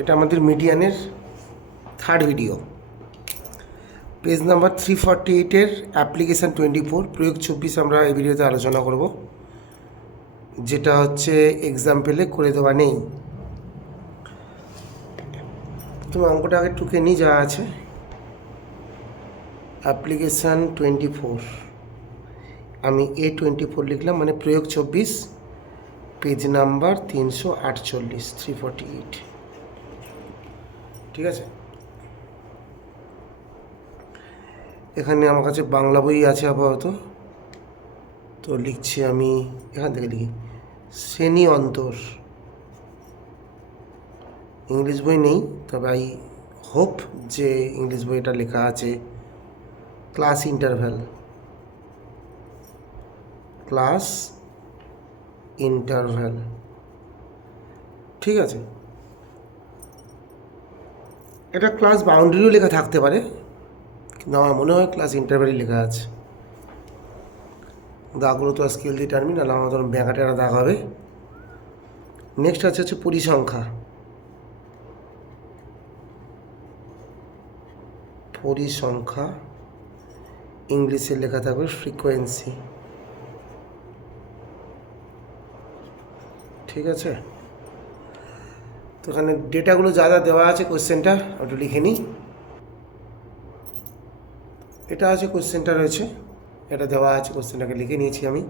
এটা আমাদের মিডিয়ানের থার্ড ভিডিও। পেজ নাম্বার 348-এর অ্যাপ্লিকেশান 24 প্রয়োগ 24 আমরা এই ভিডিওতে আলোচনা করব, যেটা হচ্ছে এক্সাম্পলে করে দেওয়া নেই। তুমি অঙ্কটা আগে টুকে নিই যা আছে। অ্যাপ্লিকেশান 24 আমি A24 লিখলাম, মানে প্রয়োগ 24, পেজ নাম্বার 348, 348। ঠিক আছে, এখানে আমার কাছে বাংলা বই আছে আপাতত, তো লিখছি আমি এখান থেকে লিখি শ্রেণী অন্তর। ইংলিশ বই নেই, তবে আই হোপ যে ইংলিশ বইটা লেখা আছে ক্লাস ইন্টারভ্যাল। ক্লাস ইন্টারভ্যাল, ঠিক আছে। এটা ক্লাস বাউন্ডারিও লেখা থাকতে পারে, কিন্তু আমার মনে হয় ক্লাস ইন্টারভ্যালই লেখা আছে। দাগগুলো তো স্কেল দিয়ে টানবি, নাহলে আমার ধরুন ব্যাঙাটা দাগ হবে। নেক্সট হচ্ছে পরিসংখ্যা। পরিসংখ্যা ইংলিশে লেখা থাকবে ফ্রিকোয়েন্সি। ঠিক আছে, তো এখানে ডেটাগুলো যা যা দেওয়া আছে কোশ্চেনটা একটু লিখে নিই। এটা আছে কোশ্চেনটা রয়েছে, এটা দেওয়া আছে, কোশ্চেনটাকে লিখে নিয়েছি আমি।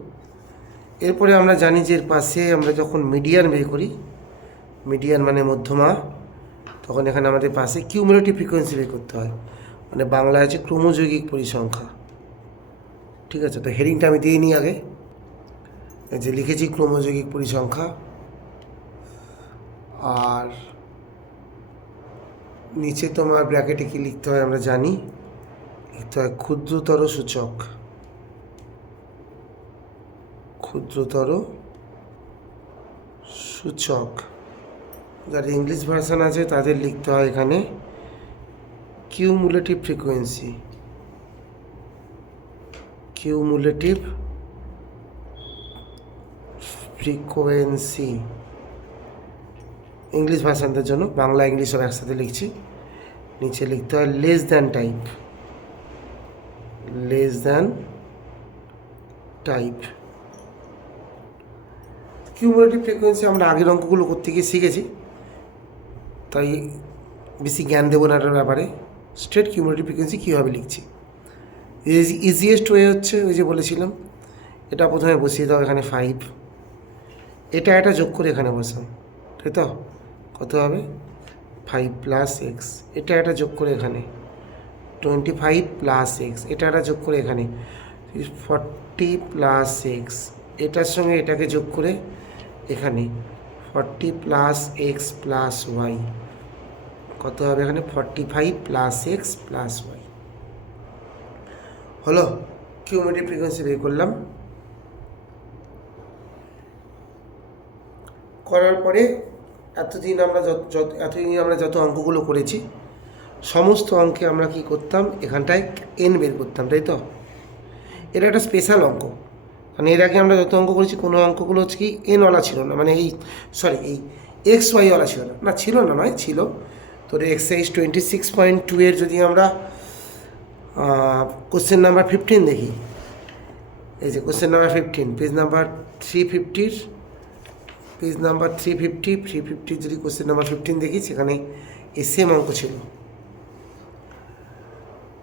এরপরে আমরা জানি যে এর পাশে আমরা যখন মিডিয়ান বের করি, মিডিয়ান মানে মধ্যমা, তখন এখানে আমাদের পাশে কিউমুলেটিভ ফ্রিকোয়েন্সি বের করতে হয়, মানে বাংলায় আছে ক্রমযৌগিক পরিসংখ্যা। ঠিক আছে, তো হেডিংটা আমি দিয়ে নিই আগে, এই যে লিখেছি ক্রমযৌগিক পরিসংখ্যা। আর নিচে তোমার ব্র্যাকেটে কি লিখতে হয় আমরা জানি, লিখতে হয় ক্ষুদ্রতর সূচক। ক্ষুদ্রতর সূচক, যারা ইংলিশ ভার্সান আছে তাদের লিখতে হয় এখানে cumulative frequency. Cumulative frequency English ভার্সানদের জন্য, বাংলা ইংলিশ সব একসাথে লিখছি। নিচে লিখতে হয় less than type. Less than type. Cumulative frequency আমরা আগের অঙ্কগুলো করতে গিয়ে শিখেছি, তাই বেশি জ্ঞান দেবো না এটার ব্যাপারে। স্ট্রেট কিউমুলেটিভ ফ্রিকোয়েন্সি কীভাবে লিখছি, ইজিয়েস্ট ওয়ে হচ্ছে ওই যে বলেছিলাম, এটা প্রথমে বসিয়ে দাও এখানে 5, এটা যোগ করে এখানে বসাও, তাই তো? কত হবে 5 + x, এটা যোগ করে এখানে 25 + x, এটা যোগ করে এখানে 40 + x, এটার সঙ্গে এটাকে যোগ করে এখানে 40 + x + y, কত হবে এখানে 45 + x + y। হলো, কিউমুলেটিভ ফ্রিকোয়েন্সি বের করলাম। করার পরে এতদিন আমরা যত অঙ্কগুলো করেছি, সমস্ত অঙ্কে আমরা কি করতাম, এখানটায় n বের করতাম, তাই তো? এটা একটা স্পেশাল অঙ্ক, মানে এর আগে আমরা যত অঙ্ক করেছি কোনো অঙ্কগুলো হচ্ছে কি nওয়ালা ছিল না, মানে এই xyওয়ালা ছিল না, ছিল না নয়, ছিল। তো এক্সারসাইজ 26.2 এর যদি আমরা কোশ্চেন নাম্বার 15 দেখি, এই যে question number 15, page number 350, page number 350 যদি কোশ্চেন নাম্বার 15 দেখি, সেখানে এই সেম অঙ্ক ছিল।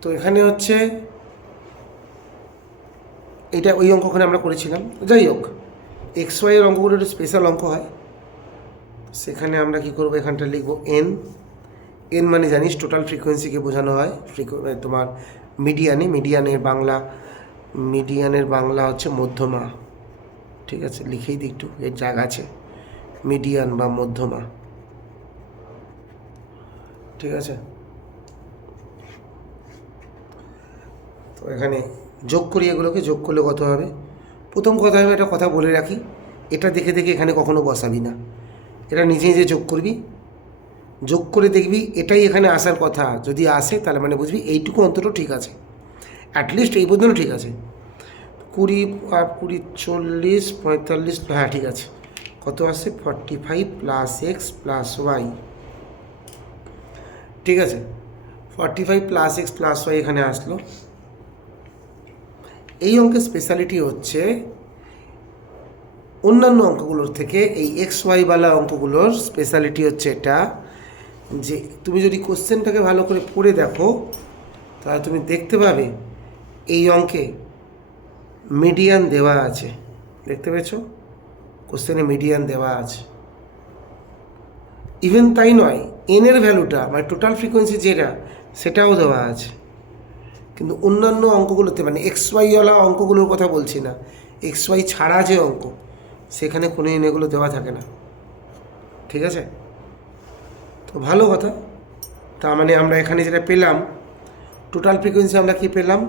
তো এখানে হচ্ছে এটা ওই অঙ্ক ওখানে আমরা করেছিলাম। যাই হোক, XY এর অঙ্কগুলো একটু স্পেশাল অঙ্ক হয়, সেখানে আমরা কি করব, এখানটা লিখব n মানে জানিস টোটাল ফ্রিকোয়েন্সিকে বোঝানো হয়। তোমার মিডিয়ানের বাংলা হচ্ছে মধ্যমা। ঠিক আছে, লিখেই দিই একটু, এর জায়গা আছে, মিডিয়ান বা মধ্যমা। ঠিক আছে, তো এখানে যোগ করি, এগুলোকে যোগ করলে কত হবে। প্রথম কথা হবে, একটা কথা বলে রাখি, এটা দেখে দেখে এখানে কখনো বসাবি না, এটা নিজে নিজে যোগ করবি, যোগ করে দেখবি এটাই এখানে আসার কথা। যদি আসে তাহলে মানে বুঝবি এইটুকু অন্তত ঠিক আছে, অ্যাটলিস্ট এই পর্যন্ত ঠিক আছে। 20 আর 20 40 45, হ্যাঁ ঠিক আছে। কত আসছে 45 + x + y, ঠিক আছে, 45 প্লাস এক্স প্লাস ওয়াই এখানে আসলো। এই অঙ্কের স্পেশালিটি হচ্ছে অন্যান্য অঙ্কগুলোর থেকে এই এক্স ওয়াইওয়ালা অঙ্কগুলোর স্পেশালিটি হচ্ছে এটা, যে তুমি যদি কোশ্চেনটাকে ভালো করে পড়ে দেখো তাহলে তুমি দেখতে পাবে এই অঙ্কে মিডিয়ান দেওয়া আছে। দেখতে পেয়েছো, কোশ্চেনে মিডিয়ান দেওয়া আছে। ইভেন তাই নয়, এনের ভ্যালুটা মানে টোটাল ফ্রিকোয়েন্সি যেটা সেটাও দেওয়া আছে। কিন্তু অন্যান্য অঙ্কগুলোতে, মানে এক্স ওয়াইওয়ালা অঙ্কগুলোর কথা বলছি না, এক্স ওয়াই ছাড়া যে অঙ্ক সেখানে কোনো এগুলো দেওয়া থাকে না। ঠিক আছে, তো ভালো কথা। তার মানে আমরা এখানে যেটা পেলাম টোটাল ফ্রিকোয়েন্সি, আমরা কি পেলাম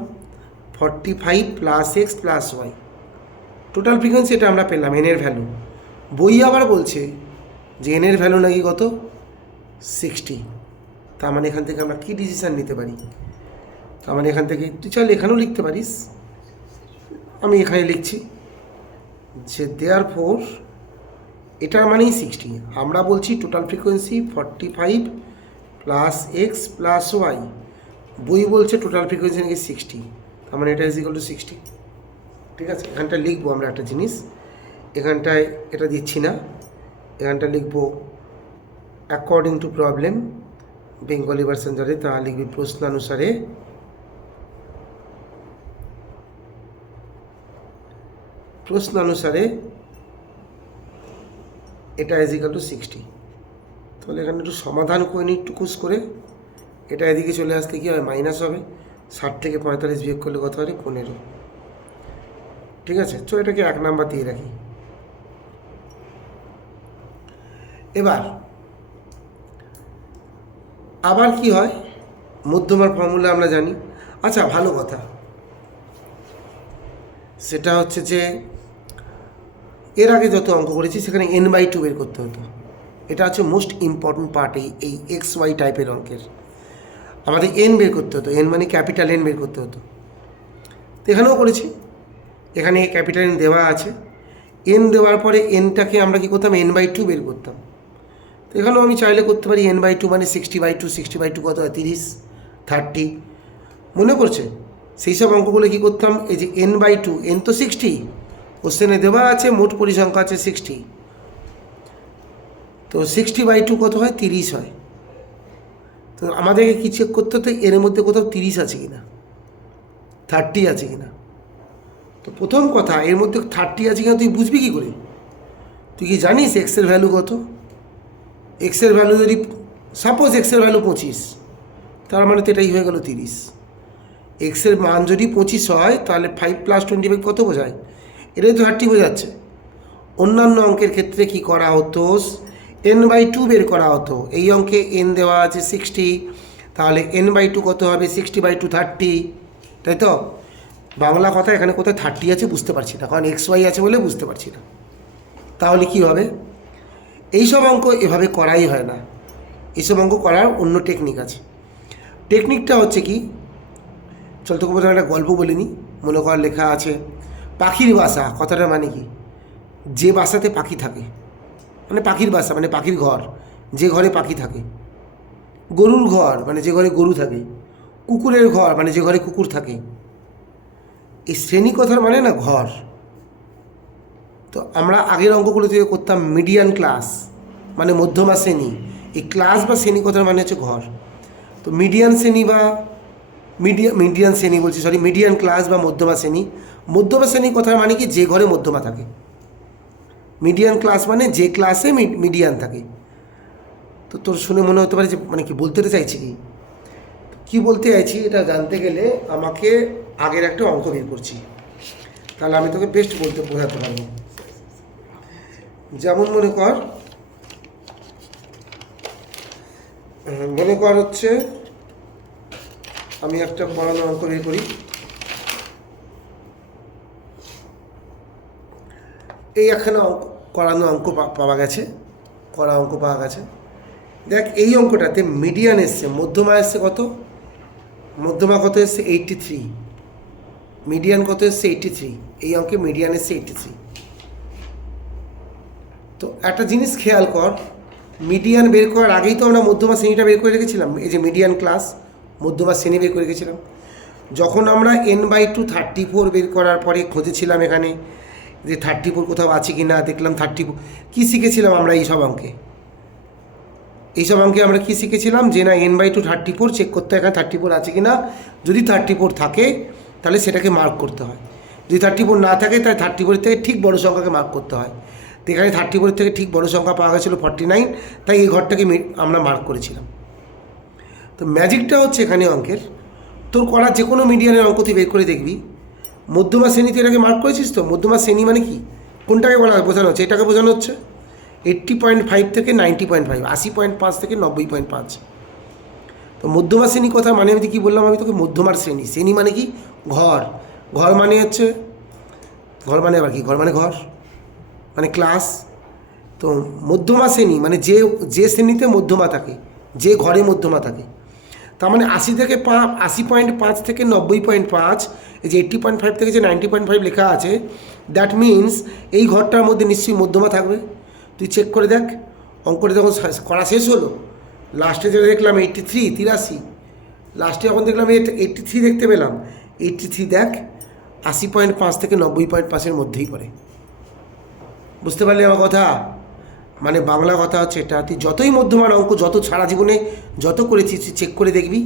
45 plus X plus Y total frequency, এটা আমরা পেলাম এনের ভ্যালু। বই আবার বলছে যে এনের ভ্যালু নাকি কত 60। তার মানে এখান থেকে আমরা কী ডিসিশান নিতে পারি? তার মানে এখান থেকে তুই চল এখানেও লিখতে পারিস, আমি এখানে লিখছি যে দেয়ারফোর এটার মানেই 60। আমরা বলছি total frequency 45 plus X plus Y, বই বলছে টোটাল ফ্রিকোয়েন্সি নাকি 60। তার মানে এটা ইজ ইকুয়াল টু 60। ঠিক আছে, এখানটা লিখবো আমরা একটা জিনিস, এখানটায় এটা দিচ্ছি না, এখানটা লিখবো according to problem, Bengali version যারে তা লিখবি প্রশ্নানুসারে এটা ইজ ইকুয়াল টু 60। তাহলে এখানে একটু সমাধান করে নিই একটু খুশ করে, এটা এদিকে চলে আসতে কী হবে মাইনাস হবে, 60 থেকে 45 বিয়োগ করলে কত হবে 15। ঠিক আছে, তো এটাকে 1 নাম্বার দিয়ে রাখি। এবার আবার কি হয়, মধ্যমার ফর্মুলা আমরা জানি। আচ্ছা ভালো কথা, সেটা হচ্ছে যে এর আগে যত অঙ্ক করেছি সেখানে n/2 বের করতে হতো। এটা হচ্ছে মোস্ট ইম্পর্টেন্ট পার্ট এই এক্স ওয়াই টাইপের অঙ্কের। আমাদের n বের করতে হতো, n মানে ক্যাপিটাল N বের করতে হতো। তো এখানেও করেছি, এখানে ক্যাপিটাল N দেওয়া আছে, n দেওয়ার পরে nটাকে আমরা কী করতাম n/2 বের করতাম। তো এখানেও আমি চাইলে করতে পারি n/2 মানে 60/2, 60/2 কত হয় 30, 30 মনে পড়ছে? সেই সব অঙ্কগুলো কী করতাম, এই যে n/2, n তো 60, কোশ্চেনে দেওয়া আছে মোট পরিসংখ্যা আছে 60, তো 60/2 কত হয় 30 হয়। তো আমাদেরকে কী চেক করতে হতো এর মধ্যে কোথাও 30 আছে কিনা, 30 আছে কিনা। তো প্রথম কথা, এর মধ্যে 30 আছে কিনা তুই বুঝবি কী করে? তুই কি জানিস এক্সের ভ্যালু কত? এক্সের ভ্যালু যদি সাপোজ এক্সের ভ্যালু 25, তার মানে তো এটাই হয়ে গেল 30। এক্সের মান যদি 25 হয় তাহলে 5 + 25 কত বোঝায়? এটাই তো 30 বোঝাচ্ছে। অন্যান্য অঙ্কের ক্ষেত্রে কি করা হতো, n/2 বের করা হতো। এই অঙ্কে n দেওয়া আছে 60, তাহলে n/2 কত হবে 60/2 30, তাই তো? বাংলা কথা এখানে কোথায় 30 আছে বুঝতে পারছি না, কারণ এক্স ওয়াই আছে বলে বুঝতে পারছি না। তাহলে কি হবে? এইসব অঙ্ক এভাবে করাই হয় না, এইসব অঙ্ক করার অন্য টেকনিক আছে। টেকনিকটা হচ্ছে কি, চল তোকে প্রথমে একটা গল্প বলে নিই। মনে কর লেখা আছে পাখির বাসা, কথাটার মানে কি, যে বাসাতে পাখি থাকে, মানে পাখির বাসা মানে পাখির ঘর, যে ঘরে পাখি থাকে। গরুর ঘর মানে যে ঘরে গরু থাকে। কুকুরের ঘর মানে যে ঘরে কুকুর থাকে। এই শ্রেণী কথার মানে না ঘর। তো আমরা আগের অঙ্কগুলো থেকে করতাম মিডিয়ান ক্লাস মানে মধ্যমা শ্রেণী, এই ক্লাস বা শ্রেণী কথার মানে হচ্ছে ঘর। তো মিডিয়ান শ্রেণী বা মিডিয়ান ক্লাস বা মধ্যমা শ্রেণী কথার মানে কি, যে ঘরে মধ্যমা থাকে। মিডিয়ান ক্লাস মানে যে ক্লাসে মিডিয়ান থাকে। তো তোর শুনে মনে হতে পারে যে মানে কি বলতে চাইছি, কি বলতে চাইছি এটা জানতে গেলে আমাকে আগের একটা অঙ্ক বের করছি, তাহলে আমি তোকে বেস্ট বোঝাতে পারবো। যেমন মনে কর হচ্ছে আমি একটা পড়ানো অঙ্ক বের করি। এই একখানা করা অঙ্ক পাওয়া গেছে। দেখ এই অঙ্কটাতে মিডিয়ান এসছে, মধ্যমা এসছে কত, মধ্যমা কত এসছে 83, মিডিয়ান কত এসছে 83, এই অঙ্কে মিডিয়ান এসছে 83। তো একটা জিনিস খেয়াল কর, মিডিয়ান বের করার আগেই তো আমরা মধ্যমা শ্রেণীটা বের করে রেখেছিলাম, এই যে মিডিয়ান ক্লাস মধ্যমা শ্রেণী বের করে রেখেছিলাম। যখন আমরা n/2 34 বের করার পরে খুঁজেছিলাম এখানে যে 34 কোথাও আছে কি না, দেখলাম 34। কী শিখেছিলাম আমরা এইসব অঙ্কে? এইসব অঙ্কে আমরা কী শিখেছিলাম যে না n/2 34 চেক করতে হয় এখানে 34 আছে কি না। যদি 34 থাকে তাহলে সেটাকে মার্ক করতে হয়, যদি 34 না থাকে তাহলে 34 থেকে ঠিক বড় সংখ্যাকে মার্ক করতে হয়। তো এখানে 34 থেকে ঠিক বড় সংখ্যা পাওয়া গেছিলো 49, তাই এই ঘরটাকে আমরা মার্ক করেছিলাম। তো ম্যাজিকটা হচ্ছে এখানে অঙ্কের, তোর করা যে কোনো মিডিয়ানের অঙ্ক তুই বের করে দেখবি মধ্যমা শ্রেণীতে এটাকে মার্ক করেছিস তো। মধ্যমা শ্রেণী মানে কি, কোনটাকে বলা বোঝানো হচ্ছে? এটাকে বোঝানো হচ্ছে 80.5 থেকে 90.5, 80.5 থেকে 90.5। তো মধ্যমা শ্রেণী কথা মানে আমি কী বললাম, আমি তোকে মধ্যমার শ্রেণী। শ্রেণী মানে কি? ঘর। ঘর মানে হচ্ছে, ঘর মানে আবার কি, ঘর মানে ঘর মানে ক্লাস। তো মধ্যমা শ্রেণী মানে যে শ্রেণীতে মধ্যমা থাকে, যে ঘরে মধ্যমা থাকে। তার মানে 80.5 থেকে 90.5, এই যে 80.5 থেকে যে 90.5 লেখা আছে, দ্যাট মিনস এই ঘরটার মধ্যে নিশ্চয়ই মধ্যমা থাকবে। তুই চেক করে দেখ, অঙ্কটা যখন করা শেষ হলো, লাস্টে যেটা দেখলাম 83 লাস্টে যখন দেখলাম 83 দেখতে পেলাম, 83 দেখ 80.5 থেকে 90.5-এর মধ্যেই পড়ে। বুঝতে পারলি আমার কথা? মানে বাংলা কথা হচ্ছে এটা, তুই যতই মধ্যমার অঙ্ক যত সারা জীবনে যত করেছিস তুই চেক করে দেখবি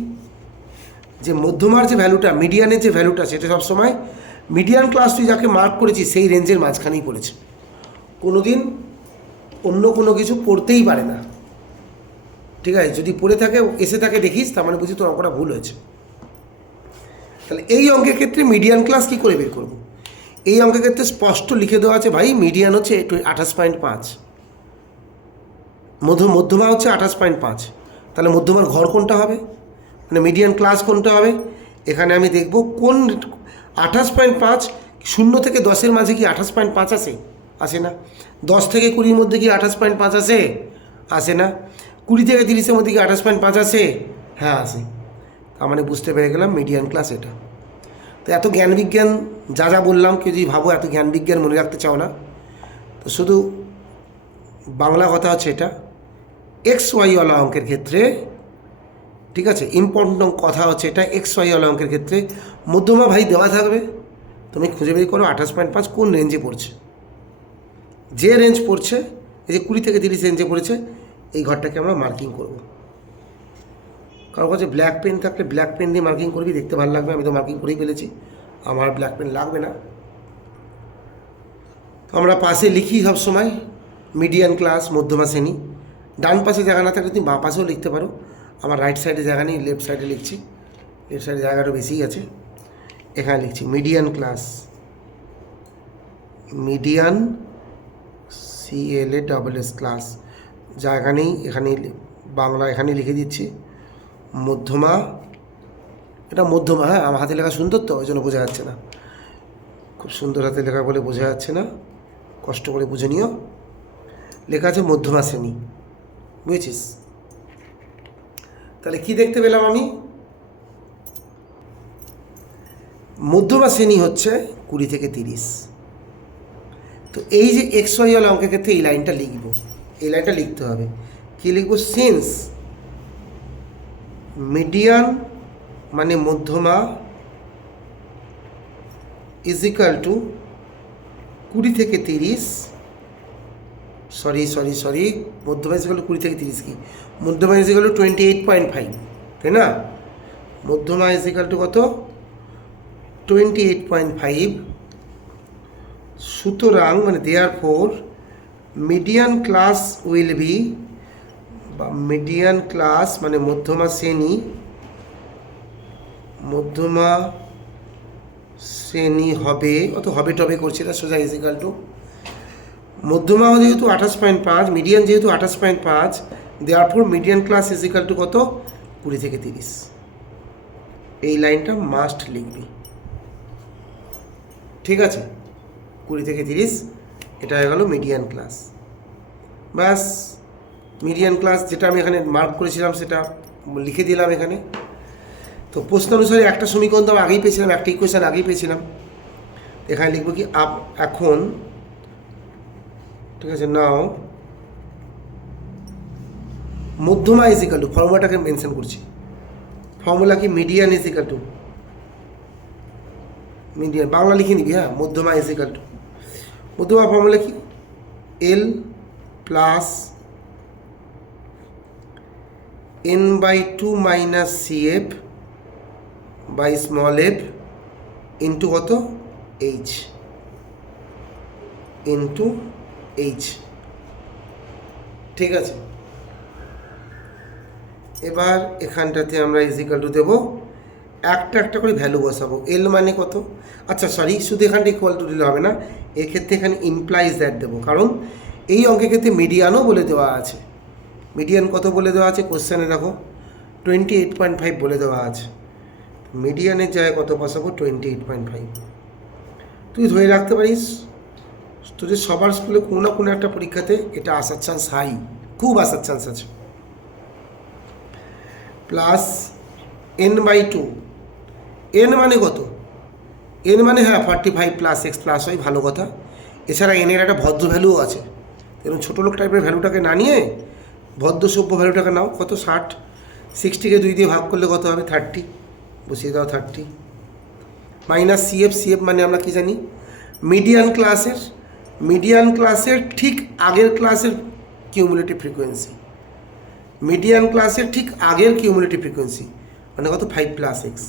যে মধ্যমার যে ভ্যালুটা, মিডিয়ানের যে ভ্যালুটা, সেটা সবসময় মিডিয়ান ক্লাস তুই যাকে মার্ক করেছিস সেই রেঞ্জের মাঝখানেই পড়েছে। কোনো দিন অন্য কোনো কিছু পড়তেই পারে না, ঠিক আছে? যদি পড়ে থাকে এসে থাকে দেখিস, তার মানে বুঝি তোর অঙ্কটা ভুল হয়েছে। তাহলে এই অঙ্কের ক্ষেত্রে মিডিয়ান ক্লাস কী করে বের করব? এই অঙ্কের ক্ষেত্রে স্পষ্ট লিখে দেওয়া আছে, ভাই মিডিয়ান হচ্ছে 28.5, মধ্যমা হচ্ছে 28.5। তাহলে মধ্যমার ঘর কোনটা হবে, মানে মিডিয়ান ক্লাস কোনটা হবে? এখানে আমি দেখব কোন 28.5, 0 থেকে 10-এর মাঝে কি 28.5 আসে? আসে না। 10 থেকে 20-র মধ্যে কি 28.5 আসে? আসে না। 20 থেকে 30-এর মধ্যে কি 28.5 আসে? হ্যাঁ আসে। তার মানে বুঝতে পেরে গেলাম মিডিয়ান ক্লাস এটা। তো এত জ্ঞান বিজ্ঞান যা যা বললাম, কেউ যদি ভাবো এত জ্ঞান বিজ্ঞান মনে রাখতে চাও না, তো শুধু বাংলা কথা হচ্ছে এটা। XY ওয়ালা অঙ্কের ক্ষেত্রে, ঠিক আছে, ইম্পর্টেন্ট কথা হচ্ছে এটা, XY ওয়ালা অঙ্কের ক্ষেত্রে মধ্যমা ভাই দেওয়া থাকবে, তুমি খুঁজে বের করো 28.5 কোন রেঞ্জে পড়ছে। যে রেঞ্জ পড়ছে, এই যে 20 থেকে 30 রেঞ্জে পড়েছে, এই ঘরটাকে আমরা মার্কিং করব। কারোর কাছে ব্ল্যাক পেন থাকলে ব্ল্যাক পেন দিয়ে মার্কিং করবি, দেখতে ভালো লাগবে। আমি তো মার্কিং করেই ফেলেছি, আমার ব্ল্যাক পেন লাগবে না। তো আমরা পাশে লিখি সবসময় মিডিয়ান ক্লাস মধ্যমা শ্রেণী। ডান পাশে জায়গা না থাকলে তুমি বাঁ পাশেও লিখতে পারো। আমার রাইট সাইডে জায়গা নেই, লেফট সাইডে লিখছি। লেফট সাইডে জায়গাটা বেশিই আছে, এখানে লিখছি median class. Median CLASS class, জায়গা নেই এখানে, বাংলা এখানে লিখে দিচ্ছি মধ্যমা। এটা মধ্যমা, হ্যাঁ আমার হাতে লেখা সুন্দর তো, ওই জন্য বোঝা যাচ্ছে না। খুব সুন্দর হাতে লেখা বলে বোঝা যাচ্ছে না, কষ্ট করে বুঝে নিও। লেখা আছে মধ্যমা শ্রেণী, বুঝেছিস? তাহলে কি দেখতে পেলাম আমি? মধ্যমা শ্রেণী হচ্ছে 20 থেকে 30। তো এই যে XY ওয়ালা অঙ্কের ক্ষেত্রে এই লাইনটা লিখব, এই লাইনটা লিখতে হবে। কি লিখব? সিন্স মিডিয়ান মানে মধ্যমা ইজ ইকাল টু 20 থেকে 30, সরি মধ্যমা ইজ ইকাল টু 20 থেকে 30 কি? মধ্যমা ইজ ইকাল টু 28.5, তাই না? মধ্যমা ইজ ইকাল টু কত? 28.5। সুতরাং মানে therefore median class will be, বা মিডিয়ান ক্লাস মানে মধ্যমা শ্রেণী, মধ্যমা শ্রেণী হবে, অত হবে টবে করছি না, সোজা ইজ ইকাল টু মধ্যমা যেহেতু 28.5, মিডিয়ান যেহেতু 28.5, therefore median class is equal two কত? 20 থেকে 30। এই লাইনটা মাস্ট লিখবি, ঠিক আছে? 20 থেকে 30, এটা হয়ে গেল মিডিয়ান ক্লাস। ব্যাস, মিডিয়ান ক্লাস যেটা আমি এখানে মার্ক করেছিলাম সেটা লিখে দিলাম এখানে। তো প্রশ্ন অনুসারে একটা সমীকরণ তো আমি আগেই পেয়েছিলাম, একটা ইকুয়েশান আগেই পেয়েছিলাম। এখানে লিখবো কি এখন, ঠিক আছে, নাও মধ্যমা ইজ ইকাল টু, ফর্মুলাটাকে মেনশন করছি, ফর্মুলা কি median is equal to, median Bangla লিখে নিবি, হ্যাঁ, মধ্যমা ইজ ইকাল টু, মধ্যমা ফর্মুলা কি, L plus N by two minus C F by small F into কত, এইচ, ইন্টু এইচ। ঠিক আছে, এবার এখানটাতে আমরা ইজিক্যাল টু দেবো, একটা একটা করে ভ্যালু বসাবো। এল মানে কত, আচ্ছা সরি, শুধু এখানটা ইকুয়াল টু দিলে হবে না, এক্ষেত্রে এখানে ইমপ্লাইজ দ্যাট দেবো, কারণ এই অঙ্কের ক্ষেত্রে মিডিয়ানও বলে দেওয়া আছে। মিডিয়ান কত বলে দেওয়া আছে কোশ্চেনে, দেখো 28.5 বলে দেওয়া আছে, মিডিয়ানের জায়গায় কত বসাবো, 28.5। তুই ধরে রাখতে পারিস তোদের সবার স্কুলে কোনো না কোনো একটা পরীক্ষাতে এটা আসার চান্স হাই, খুব আসার চান্স আছে। Plus N by two, N মানে কত, এন মানে হ্যাঁ 45 প্লাস এক্স প্লাস ওয়াই, ভালো কথা। এছাড়া এনের একটা ভদ্র ভ্যালুও আছে, এরকম ছোটো লোক টাইপের ভ্যালুটাকে না নিয়ে ভদ্র সভ্য ভ্যালুটাকে নাও। কত, 60, 60কে 2 দিয়ে ভাগ করলে কত হবে, 30, বসিয়ে দাও 30। মাইনাস সিএফ, সিএফ মানে আমরা কি জানি, মিডিয়ান ক্লাসের ঠিক আগের ক্লাসের কিউমুলেটিভ ফ্রিকোয়েন্সি, মিডিয়ান ক্লাসের ঠিক আগের কিউমুলেটিভ ফ্রিকোয়েন্সি মানে কত, 5 প্লাস এক্স।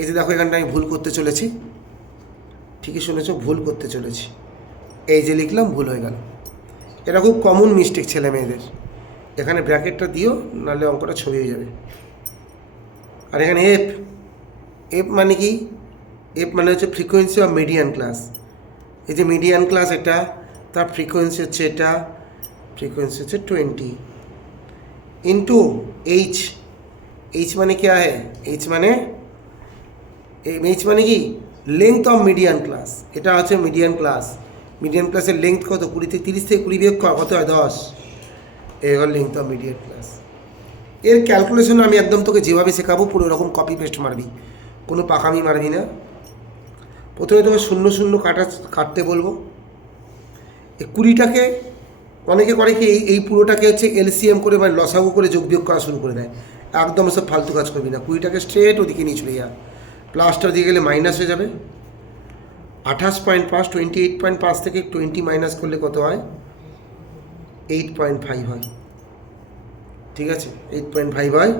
এই যে দেখো এখানটা আমি ভুল করতে চলেছি, ঠিকই শুনেছো, ভুল করতে চলেছি, এই যে লিখলাম ভুল হয়ে গেল। এটা খুব কমন মিস্টেক ছেলে মেয়েদের, এখানে ব্র্যাকেটটা দিও, নাহলে অঙ্কটা ছবি হয়ে যাবে। আর এখানে এফ, এফ মানে কি, এফ মানে হচ্ছে ফ্রিকোয়েন্সি অফ মিডিয়ান ক্লাস। এই যে মিডিয়ান ক্লাস এটা, তার ফ্রিকোয়েন্সি হচ্ছে এটা, ফ্রিকোয়েন্সি হচ্ছে 20 इंटू एच, एच माने क्या है, एच माने কি লেংথ অফ মিডিয়ান ক্লাস, এটা হচ্ছে মিডিয়ান ক্লাস। মিডিয়ান ক্লাসের লেংথ কত, 20 থেকে 30 থেকে 20 বিয়োগ কত হয়, 10, এই হল লেংথ অফ মিডিয়ান ক্লাস। এর ক্যালকুলেশন আমি একদম তোকে যেভাবে শেখাবো পুরো এরকম কপি পেস্ট মারবি, কোনো পাকামি মারবি না। প্রথমে তোকে 0 0 কাটতে বলবো। এই 20টাকে অনেকে করে কি, এই পুরোটাকে হচ্ছে এলসিএম করে মানে লসাগু করে যোগ বিয়োগ করা শুরু করে দেয়, একদম সব ফালতু কাজ করবি না। 20টাকে স্ট্রেট ওদিকে নিয়ে চলে যা, প্লাসটার দিকে গেলে মাইনাস হয়ে যাবে। 28.5, 28.5 থেকে 20 মাইনাস করলে কত হয়, 8.5 হয়। ঠিক আছে, 8.5 হয়।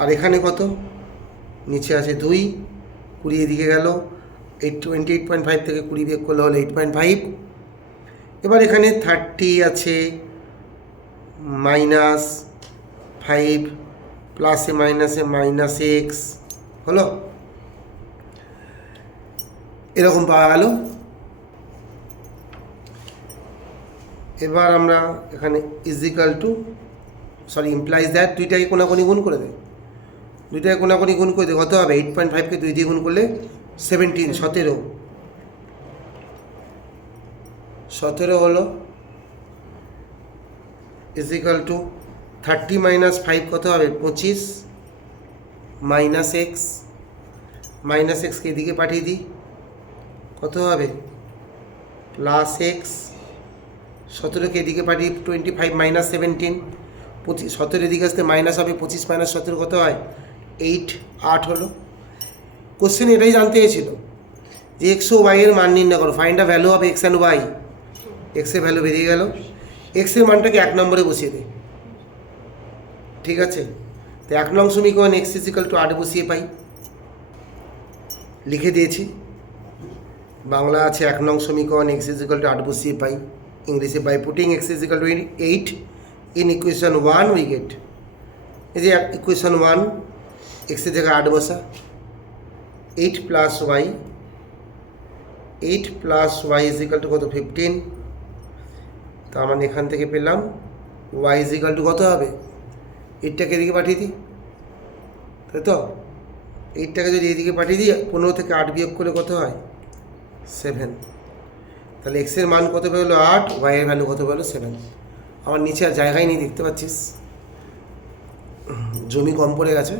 আর এখানে কত, নিচে আছে 2, 20 এদিকে গেল, 28.5 থেকে 20 বিয়োগ করলে হলো 8.5। এবার এখানে 30 আছে, মাইনাস 5 প্লাসে মাইনাসে মাইনাস এক্স হলো, এরকম পাওয়া গেল। এবার আমরা এখানে equal to sorry implies that, দুইটাকে কোনাকুনি গুণ করে দেয়, দুইটাকে কোনাকুনি গুণ করে দেয়, কত হবে, 8.5কে 2 দিয়ে গুণ করলে 17, 17 হলো, ইজিক্যাল টু 30 মাইনাস 5 কত হবে, 25 মাইনাস এক্স, মাইনাস এক্সকে এদিকে পাঠিয়ে দিই, কত হবে, প্লাস এক্স। 17কে এদিকে পাঠিয়ে 25 মাইনাস 17, 17 এদিকে আসতে মাইনাস হবে, 25 মাইনাস 17 কত হয়, 8 হলো। কোশ্চেন এটাই জানতে চেয়েছিল যে এক্স ও ওয়াই এর মান নির্ণয় করো, find the value of X and Y. এক্সের ভ্যালু বেরিয়ে গেল, এক্সের মানটাকে 1 নম্বরে বসিয়ে দে। ঠিক আছে, তো 1 নং সমীকরণ এক্স ইজিক্যাল টু 8 বসিয়ে পাই, লিখে দিয়েছি। বাংলা আছে 1 নং সমীকরণ এক্স ইজিক্যাল টু 8 বসিয়ে পাই, ইংলিশে by putting X equal to 8 in equation 1 we get, এই যে ইকুয়েশন 1 এক্সের জায়গায় 8 বসা, 8 plus Y, 8 plus Y equal to কত, 15। তার মানে এখান থেকে পেলাম ওয়াই ইজিক্যাল টু কত হবে, 8টাকে এদিকে পাঠিয়ে দিই, তাই তো 8টাকে যদি এদিকে পাঠিয়ে দিই, 15 থেকে 8 বিয়োগ করলে কত হয়, 7। তাহলে এক্সের মান কত পেলো 8, ওয়াইয়ের ভ্যালু কত পেলো 7। আমার নিচে আর জায়গায় নেই, দেখতে পাচ্ছিস জমি কম পড়ে গেছে,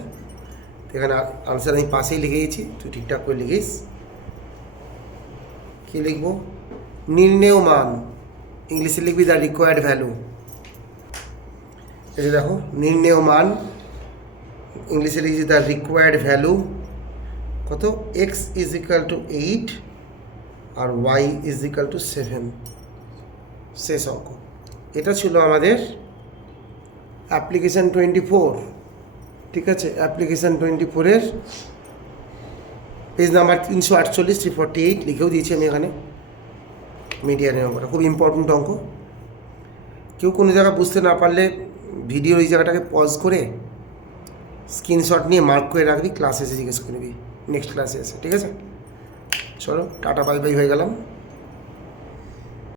এখানে আনসার আমি পাশেই লিখে দিয়েছি, তুই ঠিকঠাক করে লিখিস। কী লিখবো, নির্ণেয় মান, ইংলিশে লিখবি দ্য রিকোয়ার্ড ভ্যালু, এই যে দেখো নির্ণেয় মান, ইংলিশে লিখেছি দ্য রিকোয়ার্ড ভ্যালু কত, এক্স ইজ ইকাল টু 8 আর ওয়াই ইজ ইকাল টু 7, শেষ অঙ্ক। এটা ছিল আমাদের অ্যাপ্লিকেশান 24, ঠিক আছে। অ্যাপ্লিকেশান 24-এর পেজ নাম্বার 348, 348 লিখেও দিয়েছি আমি এখানে। মিডিয়ানের অঙ্কটা খুব ইম্পর্ট্যান্ট অঙ্ক। কেউ কোনো জায়গা বুঝতে না পারলে ভিডিওর এই জায়গাটাকে পজ করে স্ক্রিনশট নিয়ে মার্ক করে রাখবি, ক্লাসে এসে জিজ্ঞেস করে নিবি নেক্সট ক্লাসে এসে, ঠিক আছে। চলো টাটা বাই বাই হয়ে গেলাম।